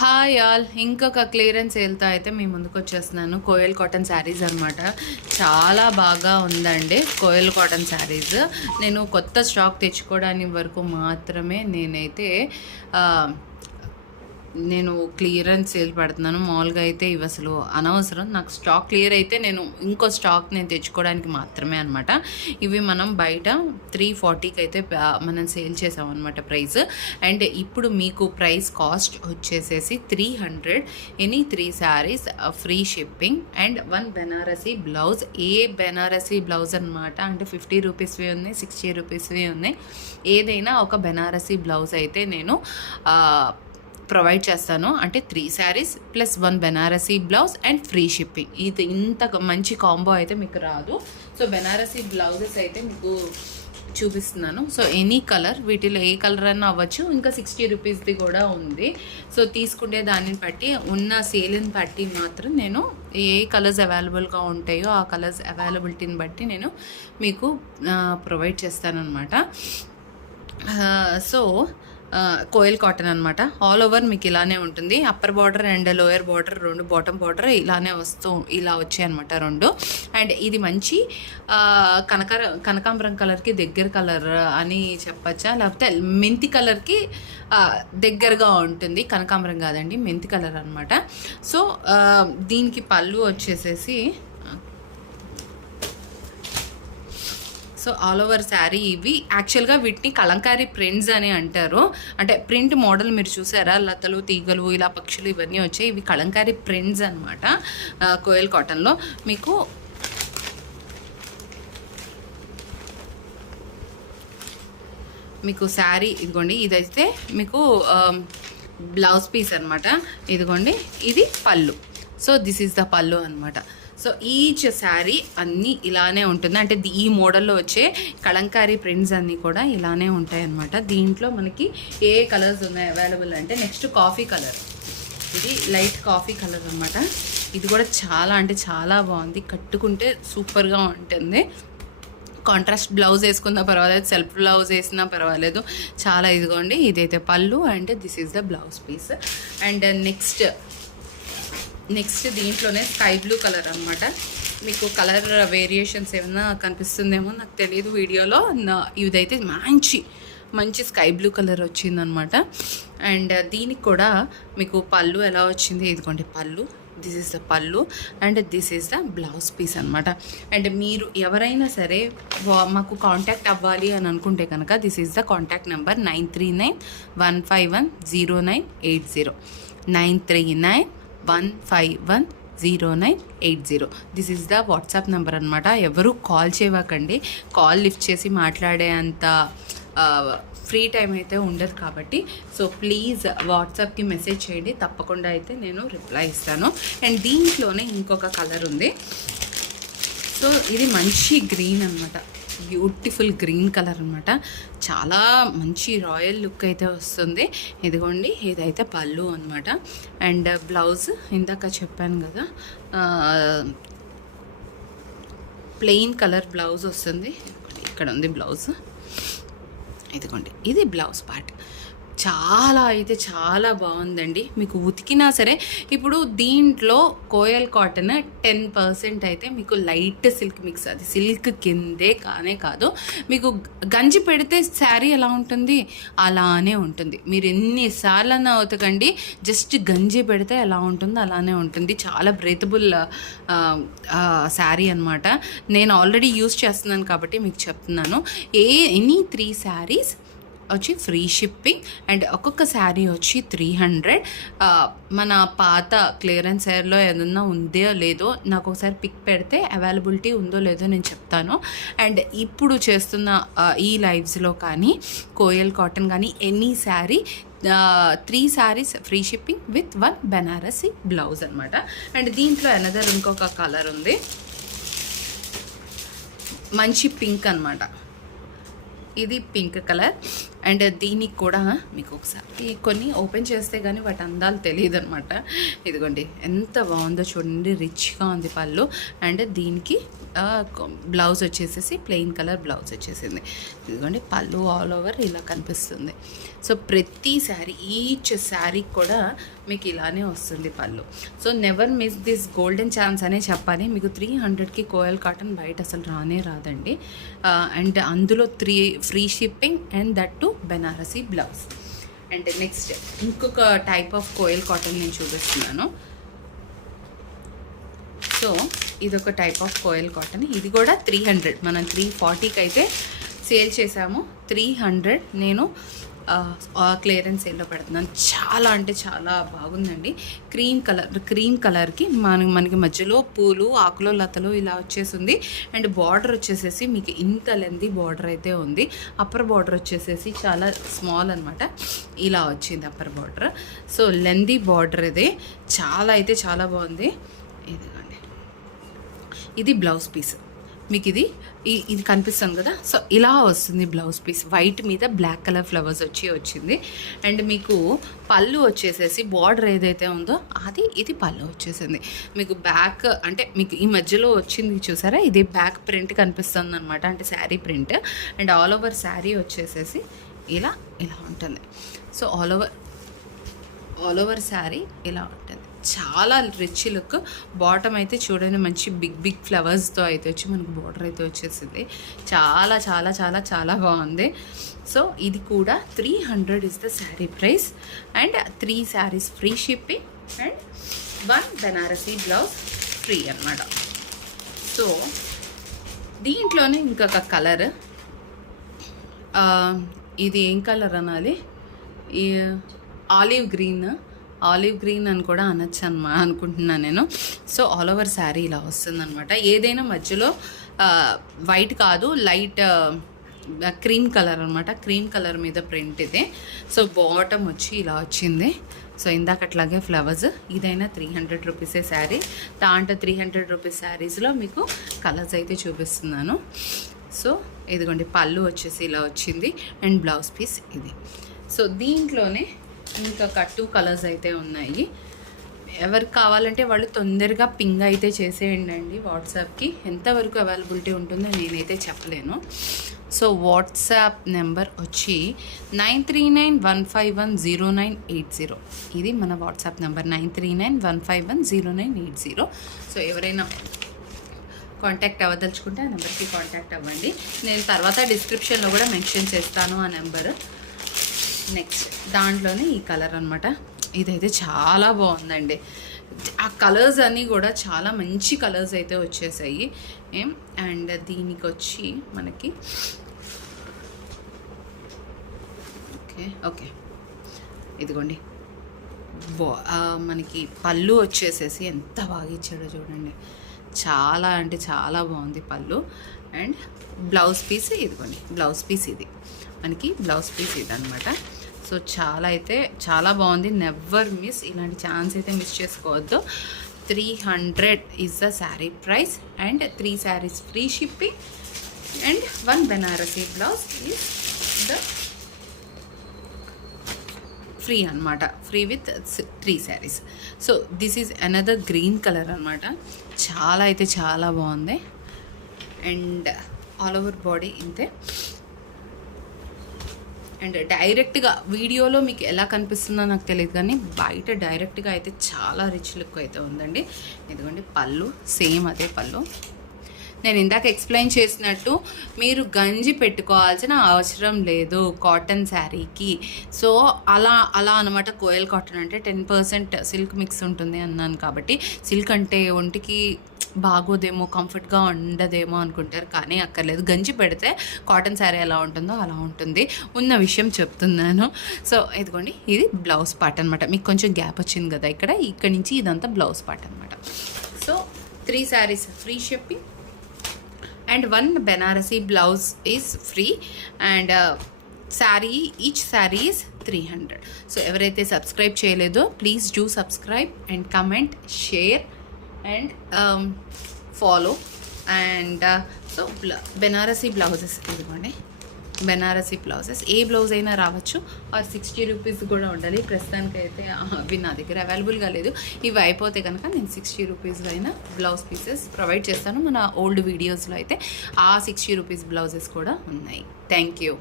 Hi all, ఇంకొక clearance సేల్తో అయితే మీ ముందుకు వచ్చేస్తున్నాను. కోయల్ కాటన్ శారీస్ అనమాట. చాలా బాగా ఉందండి కోయల్ కాటన్ శారీస్. నేను కొత్త స్టాక్ తెచ్చుకోవడానికి వరకు మాత్రమే నేను క్లియరెన్స్ సేల్ పెడుతున్నాను. మామూలుగా అయితే ఇవి అసలు అనవసరం. నాకు స్టాక్ క్లియర్ అయితే నేను ఇంకో స్టాక్ నేను తెచ్చుకోవడానికి మాత్రమే అనమాట. ఇవి మనం బయట 340కి అయితే మనం సేల్ చేసామన్నమాట ప్రైస్. అండ్ ఇప్పుడు మీకు ప్రైస్ కాస్ట్ వచ్చేసేసి 300 any 3 saris free shipping and 1 Banarasi blouse. A Banarasi blouse అనమాట అంటే 50 రూపీస్వి ఉన్నాయి, 60 రూపీస్వి ఉన్నాయి. ఏదైనా ఒక బెనారసీ బ్లౌజ్ అయితే నేను ప్రొవైడ్ చేస్తాను. అంటే 3 saris plus 1 Banarasi blouse and free shipping. ఇది ఇంత మంచి కాంబో అయితే మీకు రాదు. సో బెనారసీ బ్లౌజెస్ అయితే మీకు చూపిస్తున్నాను. సో ఎనీ కలర్, వీటిలో ఏ కలర్ అన్నా అవ్వచ్చు. ఇంకా 60 రూపీస్ది కూడా ఉంది. సో తీసుకుంటే దానిని బట్టి, ఉన్న సేల్ని బట్టి మాత్రం నేను ఏ కలర్స్ అవైలబుల్గా ఉంటాయో ఆ కలర్స్ అవైలబిలిటీని బట్టి నేను మీకు ప్రొవైడ్ చేస్తానన్నమాట. సో కోయల్ కాటన్ అనమాట. ఆల్ ఓవర్ మీకు ఇలానే ఉంటుంది. Upper border and lower border రెండు, బాటమ్ బార్డర్ ఇలానే ఇలా వచ్చాయి అనమాట రెండు. అండ్ ఇది మంచి కనకాంబరం కలర్కి దగ్గర కలర్ అని చెప్పచ్చా, లేకపోతే మెంతి కలర్కి దగ్గరగా ఉంటుంది. కనకాంబరం కాదండి, మెంతి కలర్ అనమాట. సో దీనికి పళ్ళు వచ్చేసేసి సో ఆల్ ఓవర్ శారీ. ఇవి యాక్చువల్గా వీటిని కలంకారీ ప్రింట్స్ అని అంటారు. అంటే ప్రింట్ మోడల్ మీరు చూసారా, లతలు, తీగలు, ఇలా పక్షులు ఇవన్నీ వచ్చాయి. ఇవి కలంకారీ ప్రింట్స్ అనమాట కోయల్ కాటన్లో. మీకు శారీ ఇదిగోండి, ఇదైతే మీకు బ్లౌజ్ పీస్ అనమాట. ఇదిగోండి, ఇది పళ్ళు. సో దిస్ ఈజ్ ద పళ్ళు అనమాట. సో ఈచ్ శారీ అన్నీ ఇలానే ఉంటుంది. అంటే ఈ మోడల్లో వచ్చే కలంకారీ ప్రింట్స్ అన్నీ కూడా ఇలానే ఉంటాయి అన్నమాట. దీంట్లో మనకి ఏ కలర్స్ ఉన్నాయి అవైలబుల్ అంటే, నెక్స్ట్ కాఫీ కలర్. ఇది లైట్ కాఫీ కలర్ అనమాట. ఇది కూడా చాలా బాగుంది. కట్టుకుంటే సూపర్గా ఉంటుంది. కాంట్రాస్ట్ బ్లౌజ్ వేసుకున్నా పర్వాలేదు, సెల్ఫ్ బ్లౌజ్ వేసినా పర్వాలేదు. చాలా ఇదిగోండి, ఇదైతే pallu and this is the blouse piece. And next దీంట్లోనే స్కై బ్లూ కలర్ అనమాట. మీకు కలర్ వేరియేషన్స్ ఏమైనా కనిపిస్తుందేమో నాకు తెలియదు వీడియోలో. ఇదైతే మంచి స్కై బ్లూ కలర్ వచ్చిందనమాట. అండ్ దీనికి కూడా మీకు పళ్ళు ఎలా వచ్చింది, ఇదిగోండి pallu. This is the pallu and this is the blouse piece అనమాట. అండ్ మీరు ఎవరైనా సరే మాకు కాంటాక్ట్ అవ్వాలి అని అనుకుంటే కనుక this is the contact number 9391510980 9391510980. This is the WhatsApp number అనమాట. ఎవరు కాల్ చేయకండి. కాల్ లిఫ్ట్ చేసి మాట్లాడే అంత ఫ్రీ టైం అయితే ఉండదు కాబట్టి సో ప్లీజ్ వాట్సాప్కి మెసేజ్ చేయండి, తప్పకుండా అయితే నేను రిప్లై ఇస్తాను. అండ్ దీంట్లోనే ఇంకొక కలర్ ఉంది. సో ఇది మంచి గ్రీన్ అనమాట, బ్యూటిఫుల్ గ్రీన్ కలర్ అనమాట. చాలా మంచి రాయల్ లుక్ అయితే వస్తుంది. ఇదిగోండి, ఇదైతే పళ్ళు అనమాట. అండ్ బ్లౌజ్ ఇందాక చెప్పాను కదా, ప్లెయిన్ కలర్ బ్లౌజ్ వస్తుంది. ఇక్కడ ఉంది బ్లౌజ్. ఇదిగోండి, ఇది బ్లౌజ్ పార్ట్. చాలా బాగుందండి. మీకు ఉతికినా సరే, ఇప్పుడు దీంట్లో కోయల్ కాటన్ 10% అయితే మీకు లైట్ సిల్క్ మిక్స్, అది సిల్క్ కిందే కాదు. మీకు గంజి పెడితే శారీ ఎలా ఉంటుంది అలానే ఉంటుంది. మీరు ఎన్నిసార్లన్నా ఉతకండి, జస్ట్ గంజి పెడితే ఎలా ఉంటుందో అలానే ఉంటుంది. చాలా బ్రీతబుల్ శారీ అనమాట. నేను ఆల్రెడీ యూస్ చేస్తున్నాను కాబట్టి మీకు చెప్తున్నాను. ఎనీ 3 శారీస్ వచ్చి ఫ్రీ షిప్పింగ్ అండ్ ఒక్కొక్క శారీ వచ్చి 300. మన పాత క్లియరెన్స్ సేల్లో ఏదన్నా ఉందో లేదో నాకు ఒకసారి పిక్ పెడితే అవైలబిలిటీ ఉందో లేదో నేను చెప్తాను. అండ్ ఇప్పుడు చేస్తున్న ఈ లైవ్స్లో కానీ కోయల్ కాటన్ కానీ any sari 3 saris free shipping with 1 Banarasi blouse అనమాట. అండ్ దీంట్లో అనదర్ ఇంకొక కలర్ ఉంది, మంచి పింక్ అనమాట. ఇది పింక్ కలర్. అండ్ దీనికి కూడా మీకు ఒకసారి కొన్ని ఓపెన్ చేస్తే కానీ వాటి అందాలు తెలియదు అనమాట. ఇదిగోండి ఎంత బాగుందో చూడండి, రిచ్గా ఉంది పళ్ళు. అండ్ దీనికి బ్లౌజ్ వచ్చేసేసి ప్లెయిన్ కలర్ బ్లౌజ్ వచ్చేసింది. ఇదిగోండి పళ్ళు ఆల్ ఓవర్ ఇలా కనిపిస్తుంది. సో ప్రతి శారీ ఈచ్ శారీ కూడా మీకు ఇలానే వస్తుంది పళ్ళు. So never miss this golden chance అనే చెప్పాలి. మీకు 300కి కోయల్ కాటన్ బయట అసలు రానే రాదండి. అండ్ అందులో 3 free shipping and that to Banarasi blouse. And next ఇంకొక టైప్ ఆఫ్ కోయల్ కాటన్ నేను చూపిస్తున్నాను. సో ఇదొక టైప్ ఆఫ్ కోయల్ కాటన్. ఇది కూడా 300, మనం 340కి అయితే సేల్ చేసాము. 300 నేను క్లియరెన్స్ సేల్లో పెడుతున్నాను. చాలా అంటే చాలా బాగుందండి. క్రీమ్ కలర్కి మనకి మధ్యలో పూలు ఆకులో లతలు ఇలా వచ్చేసింది. అండ్ బార్డర్ వచ్చేసేసి మీకు ఇంత లెంతీ బార్డర్ అయితే ఉంది. అప్పర్ బార్డర్ వచ్చేసేసి చాలా స్మాల్ అనమాట, ఇలా వచ్చింది upper border. So lengthy border ఇది చాలా అయితే చాలా బాగుంది. ఇదిగోండి, ఇది బ్లౌజ్ పీస్. మీకు ఇది కనిపిస్తుంది కదా. సో ఇలా వస్తుంది బ్లౌజ్ పీస్. వైట్ మీద బ్లాక్ కలర్ ఫ్లవర్స్ వచ్చింది. అండ్ మీకు పళ్ళు వచ్చేసేసి బార్డర్ ఏదైతే ఉందో ఇది పళ్ళు వచ్చేసింది. మీకు బ్యాక్ అంటే మీకు ఈ మధ్యలో వచ్చింది చూసారా, ఇది బ్యాక్ ప్రింట్ కనిపిస్తుంది అనమాట, అంటే sari print. And all over sari వచ్చేసేసి ఇలా ఉంటుంది. సో ఆల్ ఓవర్ శారీ ఇలా ఉంటుంది. చాలా రిచ్ లుక్. బాటమ్ అయితే చూడండి, మంచి బిగ్ ఫ్లవర్స్తో అయితే వచ్చి మనకు బార్డర్ అయితే వచ్చేసింది. చాలా చాలా చాలా చాలా బాగుంది. సో ఇది కూడా 300 is the sari price. And 3 saris free shipping and 1 Banarasi blouse free అన్నమాట. సో దీంట్లోనే ఇంకొక కలర్, ఇది ఏం కలర్ అనాలి, ఈ ఆలివ్ గ్రీన్ అని కూడా అనొచ్చు అనుకుంటున్నాను నేను. సో ఆల్ ఓవర్ శారీ ఇలా వస్తుందన్నమాట. ఏదైనా మధ్యలో వైట్ కాదు, లైట్ క్రీమ్ కలర్ అనమాట. క్రీమ్ కలర్ మీద ప్రింట్ ఇది. సో బాటమ్ వచ్చి ఇలా వచ్చింది. సో ఇందాకట్లాగే ఫ్లవర్స్. ఇదైనా 300 రూపీసే శారీ. దాంట్లో 300 రూపీస్ శారీస్లో మీకు కలర్స్ అయితే చూపిస్తున్నాను. సో ఇదిగోండి పళ్ళు వచ్చేసి ఇలా వచ్చింది అండ్ బ్లౌజ్ పీస్ ఇది. సో దీంట్లోనే ఇంకొక 2 కలర్స్ అయితే ఉన్నాయి. ఎవరికి కావాలంటే వాళ్ళు తొందరగా పింగ్ అయితే చేసేయండి వాట్సాప్కి. ఎంతవరకు అవైలబిలిటీ ఉంటుందో నేనైతే చెప్పలేను. సో వాట్సాప్ నెంబర్ వచ్చి 9391510980. ఇది మన వాట్సాప్ నెంబర్ 9391510980. సో ఎవరైనా కాంటాక్ట్ అవ్వదలుచుకుంటే ఆ నెంబర్కి కాంటాక్ట్ అవ్వండి. నేను తర్వాత డిస్క్రిప్షన్లో కూడా మెన్షన్ చేస్తాను ఆ నెంబరు. నెక్స్ట్ దాంట్లోనే ఈ కలర్ అనమాట. ఇదైతే చాలా బాగుందండి. ఆ కలర్స్ అన్నీ కూడా చాలా మంచి కలర్స్ అయితే వచ్చేసాయి. అండ్ దీనికి వచ్చి మనకి ఓకే ఇదిగోండి మనకి పళ్ళు వచ్చేసేసి ఎంత బాగా ఇచ్చాడో చూడండి. చాలా అంటే చాలా బాగుంది పళ్ళు. అండ్ బ్లౌజ్ పీస్ ఇదిగోండి, బ్లౌజ్ పీస్ ఇది మనకి బ్లౌజ్ పీస్ ఇది అనమాట. సో చాలా అయితే చాలా బాగుంది. నెవర్ మిస్, ఇలాంటి ఛాన్స్ అయితే మిస్ చేసుకోవద్దు. 300 is the sari price and 3 saris free shipping and 1 Banarasi blouse is the free అనమాట. Free with 3 saris. So this is another green colour అనమాట. చాలా అయితే చాలా బాగుంది. అండ్ ఆల్ ఓవర్ బాడీ ఇంతే. అండ్ డైరెక్ట్గా వీడియోలో మీకు ఎలా కనిపిస్తుందో నాకు తెలియదు, కానీ బయట డైరెక్ట్గా అయితే చాలా రిచ్ లుక్ అయితే ఉందండి. ఇదిగోండి పళ్ళు సేమ్ అదే పళ్ళు. నేను ఇందాక ఎక్స్ప్లెయిన్ చేసినట్టు మీరు గంజి పెట్టుకోవాల్సిన అవసరం లేదు కాటన్ శారీకి. సో అలా అనమాట. కోయల్ కాటన్ అంటే 10% సిల్క్ మిక్స్ ఉంటుంది అన్నాను కాబట్టి, సిల్క్ అంటే ఒంటికి బాగోదేమో, కంఫర్ట్గా ఉండదేమో అనుకుంటారు, కానీ అక్కర్లేదు. గంజి పెడితే కాటన్ శారీ ఎలా ఉంటుందో అలా ఉంటుంది. ఉన్న విషయం చెప్తున్నాను. సో ఇదిగోండి ఇది బ్లౌజ్ పార్ట్ అనమాట. మీకు కొంచెం గ్యాప్ వచ్చింది కదా ఇక్కడ నుంచి ఇదంతా బ్లౌజ్ పార్ట్ అనమాట. So 3 saris free shipping and 1 Banarasi blouse is free and each saree is 300. So ఎవరైతే సబ్స్క్రైబ్ చేయలేదో please do subscribe and comment, share and follow. And so Banarasi blouses ఇదిగోండి బెనారసీ బ్లౌజెస్ ఏ బ్లౌజ్ అయినా రావచ్చు. ఆర్ 60 రూపీస్ కూడా ఉండాలి. ప్రస్తుతానికైతే అవి నా దగ్గర అవైలబుల్గా లేదు. ఇవి అయిపోతే కనుక నేను 60 రూపీస్ అయినా బ్లౌజ్ పీసెస్ ప్రొవైడ్ చేస్తాను. మన ఓల్డ్ వీడియోస్లో అయితే ఆ 60 రూపీస్ బ్లౌజెస్ కూడా ఉన్నాయి. Thank you.